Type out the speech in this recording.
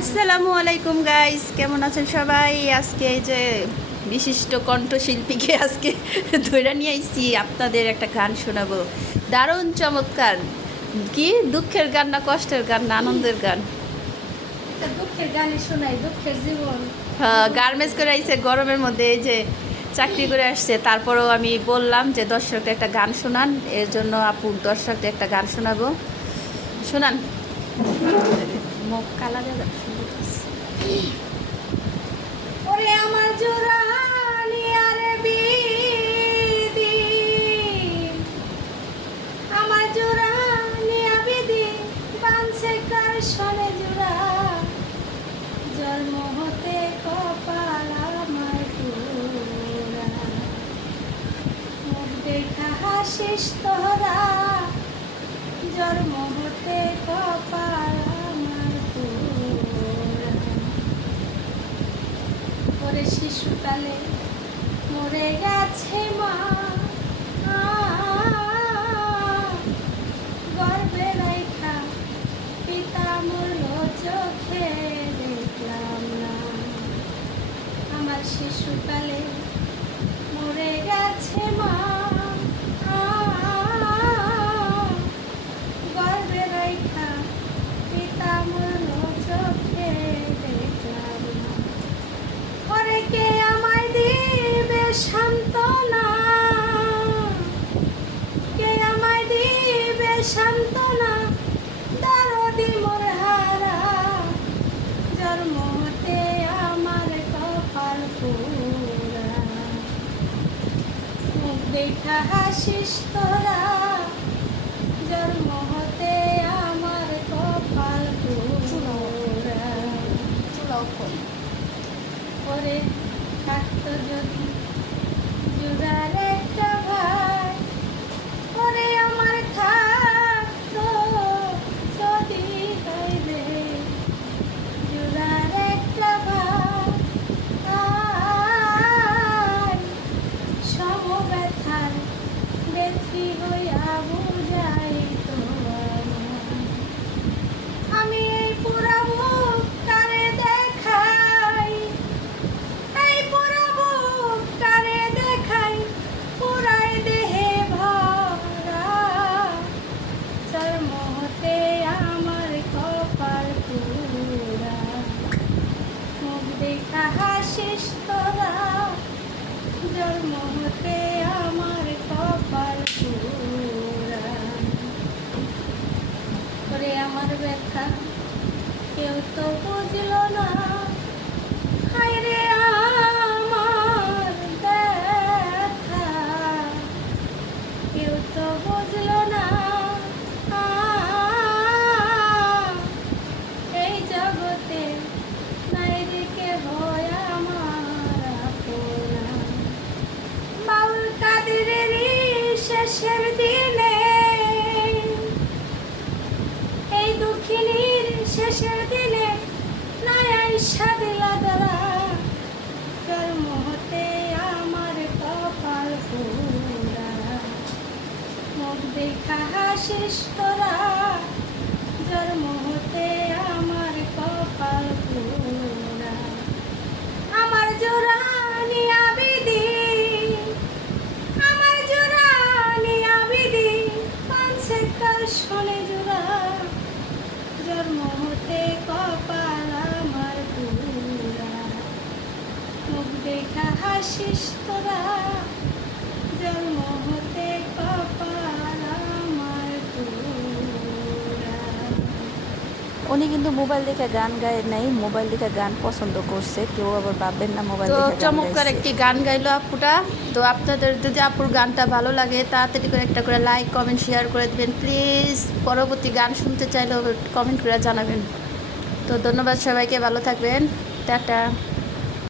আসসালামু আলাইকুম গাইস কেমন আছেন সবাই? আজকে এই যে বিশিষ্ট কণ্ঠশিল্পীকে আজকে ধরে নিয়ে আইছি আপনাদের একটা গান শোনাবো। দারুণ চমৎকার। কি? দুঃখের গান না কষ্টের গান না আনন্দের গান? দুঃখের গানে শোনাই দুঃখের জীবন। গার্মেন্টস করে আইছে গরমের মধ্যে এই যে চাকরি করে আসছে তারপরেও আমি বললাম যে দর্শকদের একটা গান শোনান এর জন্য আপু দর্শকদের একটা গান শোনাবো। শোনান। মুখ কালা যাবে ওরে আমার জোরানি আরে আমার জোরানি আবিদি, বানছে সনে জোড়া। জন্ম হতে মুখ জন্ম ওরে শিশুকালে মরে গেছে মা। গর্বে মরল চোখে দেখলাম না। আমার শিশুকালে মরে গেছে মা। দেখা হাসিস তোরা। জন্ম হতে আমার কপাল তোরা করে থাকতো যদি আমার কপাল করে আমার ব্যথা কেউ তো বুঝলো না। হায় রে আমার ব্যথা কেউ তো আমার কপাল আমার জোরানি আবিদি আমার জোরানি আবিদি পাঁচে কপাল আমার পুরা দেখা হাসিস তোরা জন্ম হতে কপাল আমার পুরা উনি কিন্তু মোবাইল দেখে গান গায় নাই মোবাইল দেখে গান পছন্দ করছে কেউ আবার ভাববেন না মোবাইল তো চমৎকার একটি গান গাইলো আপুটা। তো আপনাদের যদি আপুর গানটা ভালো লাগে তাড়াতাড়ি করে একটা করে লাইক কমেন্ট শেয়ার করে দেবেন। প্লিজ পরবর্তী গান শুনতে চাইলে কমেন্ট করে জানাবেন। তো ধন্যবাদ সবাইকে ভালো থাকবেন। টাটা।